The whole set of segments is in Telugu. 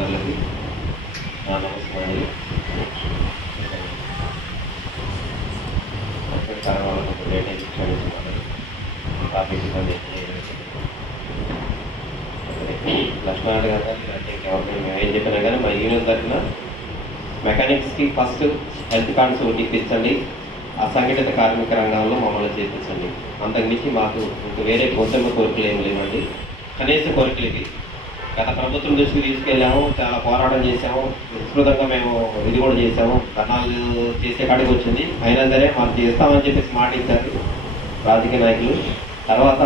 సోదరులకి నా నమస్కారం. వాళ్ళకు లేట్ అయింది క్షమించమని ట్రాఫిక్ ఇబ్బంది లక్ష్మణ్ అంటే ఎవరికి మేము ఏం చెప్పినా కానీ మా యూనియన్ తరఫున మెకానిక్స్కి ఫస్ట్ హెల్త్ కార్డ్స్ ఇప్పించండి అసంఘటిత కార్మిక రంగంలో మమ్మల్ని చేర్పించండి. అంతకుమించి మాకు ఇంకా వేరే గొంతెమ్మ కోరికలు ఏమి లేవండి. కనీస కోరికలు ఇవి. గత ప్రభుత్వం దృష్టికి తీసుకెళ్ళాము చాలా పోరాటం చేసాము విస్తృతంగా మేము ఇది కూడా చేసాము ధర్నాలు చేసే కాడికి వచ్చింది. అయినా సరే మాకు చేస్తామని చెప్పేసి మాట ఇచ్చారు రాజకీయ నాయకులు. తర్వాత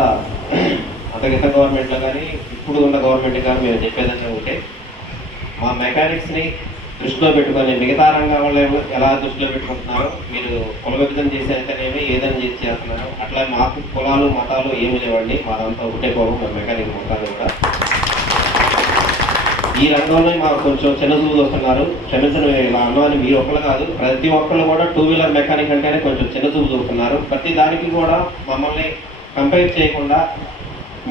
అంతకిత గవర్నమెంట్లో కానీ ఇప్పుడు ఉన్న గవర్నమెంట్ కానీ మేము చెప్పేదంటే ఒకటే మా మెకానిక్స్ని దృష్టిలో పెట్టుకొని మిగతా రంగాల్లో ఎలా దృష్టిలో పెట్టుకుంటున్నారో మీరు కుల విభజన చేసేతేనేమి ఏదైనా చేసి చేస్తున్నారు. అట్లా మాకు కులాలు మతాలు ఏమి లేవండి. మాదంతా ఒకటే కోపం మా మెకానిక్ మొత్తాలు కూడా. ఈ రంగంలో మాకు కొంచెం చిన్న చూపు చూస్తున్నారు క్షమించడం ఇలా అన్నది మీరు ఒక్కరు కాదు ప్రతి ఒక్కళ్ళు కూడా టూ వీలర్ మెకానిక్ అంటేనే కొంచెం చిన్న చూపు చూస్తున్నారు. ప్రతి దానికి కూడా మమ్మల్ని కంపేర్ చేయకుండా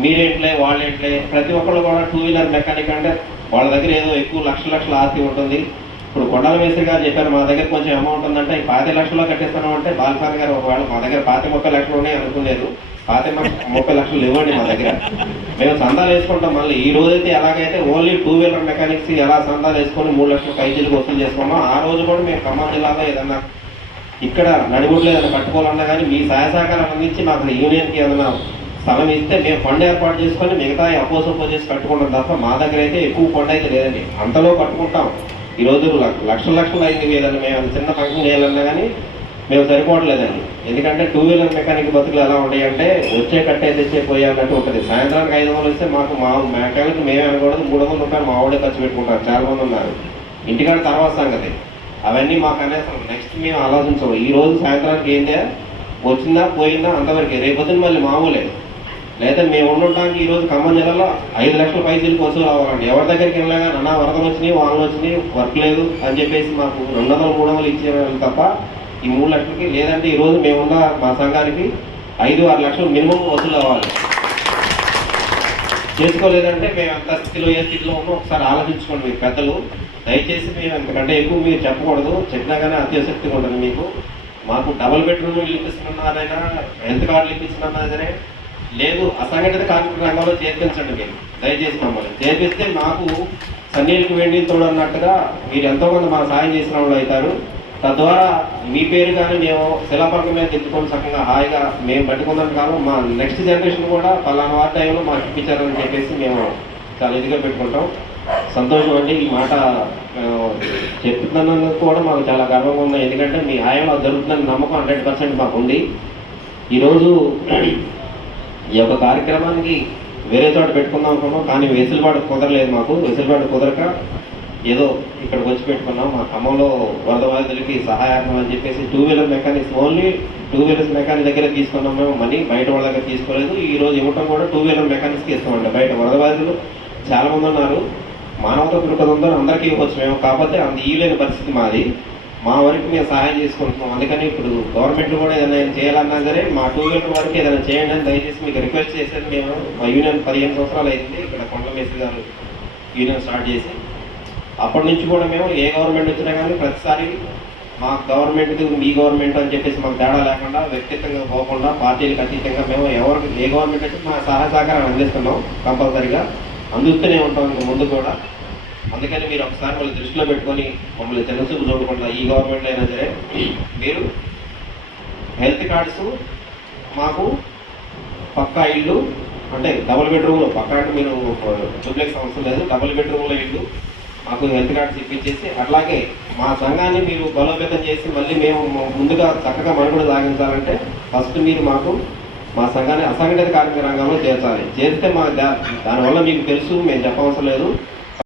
మీరేట్లే వాళ్ళేట్లే ప్రతి ఒక్కళ్ళు కూడా టూ వీలర్ మెకానిక్ అంటే వాళ్ళ దగ్గర ఏదో ఎక్కువ లక్ష లక్షల ఆస్తి ఉంటుంది. ఇప్పుడు కొండల మేస్త్రి గారు చెప్పారు మా దగ్గర కొంచెం అమౌంట్ ఉందంటే పాతి లక్షల్లో కట్టేస్తాను అంటే బాలసాని గారు ఒకవేళ మా దగ్గర పాతి ముప్పై లక్షలు ఉన్నాయి అనుకోలేదు. పాతి మాకు ముప్పై లక్షలు ఇవ్వండి మా దగ్గర. మేము సందాలు వేసుకుంటాం మళ్ళీ. ఈ రోజైతే ఎలాగైతే ఓన్లీ టూ వీలర్ మెకానిక్స్ ఎలా సందాలు వేసుకొని మూడు లక్షల పైచీలకు వసూలు చేసుకున్నాం ఆ రోజు కూడా మేము ఖమ్మం జిల్లాలో ఏదన్నా ఇక్కడ నడిగుడ్లు ఏదైనా కట్టుకోవాలన్నా కానీ మీ సహాయ సహకారం అందించి మాకు యూనియన్కి ఏదైనా స్థలం ఇస్తే మేము ఫండ్ ఏర్పాటు చేసుకొని మిగతా అపోజ్ అపోజ్ చేసి కట్టుకుంటాం తప్ప మా దగ్గర అయితే ఎక్కువ ఫండ్ అయితే లేదండి. అంతలో కట్టుకుంటాం ఈ రోజు లక్ష- లక్షల లక్షలు అయింది ఏదన్నా మేము అది చిన్న ఫంక్షన్ చేయాలన్నా కానీ మేము సరిపోవట్లేదండి. ఎందుకంటే టూ వీలర్ మెకానిక్ బతుకులు ఎలా ఉంటాయి అంటే వచ్చే కట్టే తెచ్చే పోయే అన్నట్టు ఉంటుంది. సాయంత్రానికి ఐదు వందలు ఇస్తే మాకు మా మెకానిక్ మేమే అనకూడదు మూడు వందలు ఉంటారు మా వాడే ఖర్చు పెట్టుకుంటారు చాలా మంది ఉన్నారు. ఇంటికాడ తర్వాత సంగతి. అవన్నీ మాకు అనేసం నెక్స్ట్ మేము ఆలోచించము. ఈ రోజు సాయంత్రానికి ఏందే వచ్చిందా పోయిందా అంతవరకే. రేపొద్దున మళ్ళీ మామూలే. లేదా మేము ఉండటానికి ఈరోజు ఖమ్మం జిల్లాలో ఐదు లక్షల పైసలు వసూలు అవ్వాలండి. ఎవరి దగ్గరికి వెళ్ళగా కానీ అన్న వరదలు వచ్చినాయి వాళ్ళు వచ్చినాయి వర్క్ లేదు అని చెప్పేసి మాకు రెండు వందలు మూడు వందలు ఇచ్చేవాళ్ళు తప్ప ఈ మూడు లక్షలకి లేదంటే ఈరోజు మేమున్న మా సంఘానికి ఐదు ఆరు లక్షలు మినిమం వసూలు అవ్వాలి చేసుకోలేదంటే మేము ఎంత స్థితిలో ఏ స్థితిలో ఉన్నో ఒకసారి ఆలోచించుకోండి మీరు పెద్దలు. దయచేసి మేము ఎంతకంటే ఎక్కువ మీరు చెప్పకూడదు. చెప్పినా కానీ అత్యశక్తిగా ఉంటుంది మీకు. మాకు డబుల్ బెడ్రూమ్ ఇల్లు ఇప్పిస్తున్నారైనా హెల్త్ కార్డులు ఇప్పిస్తున్నా సరే లేదు అసంఘటిత కార్మిక రంగంలో చేర్పించండి మీరు. దయచేసి మమ్మల్ని. చేర్పిస్తే మాకు సన్నీళ్ళకి వెండి తోడు అన్నట్టుగా మీరు ఎంతోమంది మాకు సాయం చేసిన వాళ్ళు అవుతారు. తద్వారా మీ పేరు కానీ మేము శిలాపలక మీద తెచ్చుకొని చక్కగా హాయిగా మేము పట్టుకున్నాం కాదు మా నెక్స్ట్ జనరేషన్ కూడా పలానా వారి టైంలో మాకు ఇప్పించారని చెప్పేసి మేము చాలా ఇదిగా పెట్టుకుంటాం. సంతోషం అండి. ఈ మాట చెప్తున్నందుకు కూడా మాకు చాలా గర్వంగా ఉంది. ఎందుకంటే మీ హాయంలో జరుగుతుందని నమ్మకం హండ్రెడ్ పర్సెంట్ మాకు ఉంది. ఈరోజు ఈ యొక్క కార్యక్రమానికి వేరే చోట పెట్టుకుందాం అనుకున్నాం. కానీ వెసులుబాటు కుదరలేదు మాకు. వెసులుబాటు కుదరక ఏదో ఇక్కడికి వచ్చి పెట్టుకున్నాం. మా ఖమ్మంలో వరద బాధితులకి సహాయార్థం అని చెప్పేసి two wheeler mechanics only two wheelers mechanic దగ్గర తీసుకున్నాం మేము. మనీ బయట వాళ్ళ దగ్గర తీసుకోలేదు. ఈ రోజు ఇవ్వటం కూడా టూ వీలర్ మెకానిక్స్కి ఇస్తామండి బయట వరద బాధితులు చాలామంది ఉన్నారు. మానవత దృక్పథంతో అందరికీ ఇవ్వచ్చు మేము. కాకపోతే అంత ఇవ్వలేని పరిస్థితి మాది. మా వరకు మేము సహాయం చేసుకుంటున్నాం. అందుకని ఇప్పుడు గవర్నమెంట్ కూడా ఏదైనా చేయాలన్నా సరే మా టూ వీలర్ వరకు ఏదైనా చేయండి అని దయచేసి మీకు రిక్వెస్ట్ చేసేది మేము మా యూనియన్ పదిహేను సంవత్సరాలు అయింది. ఇక్కడ కొండ మేస్త్రి గారు యూనియన్ స్టార్ట్ చేసి అప్పటి నుంచి కూడా మేము ఏ గవర్నమెంట్ వచ్చినా కానీ ప్రతిసారి మా గవర్నమెంట్ మీ గవర్నమెంట్ అని చెప్పేసి మాకు తేడా లేకుండా వ్యక్తిగతంగా పోకుండా పార్టీలకు అతీతంగా మేము ఎవరికి ఏ గవర్నమెంట్ వచ్చి మా సహాయ సహకారాన్ని అందిస్తున్నాం కంపల్సరీగా. అందిస్తూనే ఉంటాం ఇంక ముందు కూడా. అందుకని మీరు ఒకసారి మళ్ళీ దృష్టిలో పెట్టుకొని మమ్మల్ని తెలుసు చూడకుండా ఈ గవర్నమెంట్ అయినా సరే మీరు హెల్త్ కార్డ్స్ మాకు పక్కా ఇల్లు అంటే డబుల్ బెడ్రూమ్లో పక్కా అంటే మీరు డూప్లెక్స్ అవసరం లేదు డబుల్ బెడ్రూమ్లో ఇల్లు మాకు హెల్త్ కార్డ్స్ ఇప్పించేసి అట్లాగే మా సంఘాన్ని మీరు బలోపేతం చేసి మళ్ళీ మేము ముందుగా చక్కగా మనుగడ సాగించాలంటే ఫస్ట్ మీరు మాకు మా సంఘాన్ని అసంఘటిత కార్మిక రంగంలో చేర్చాలి. చేస్తే మా దా- దానివల్ల మీకు తెలుసు మేము చెప్పవసరం లేదు.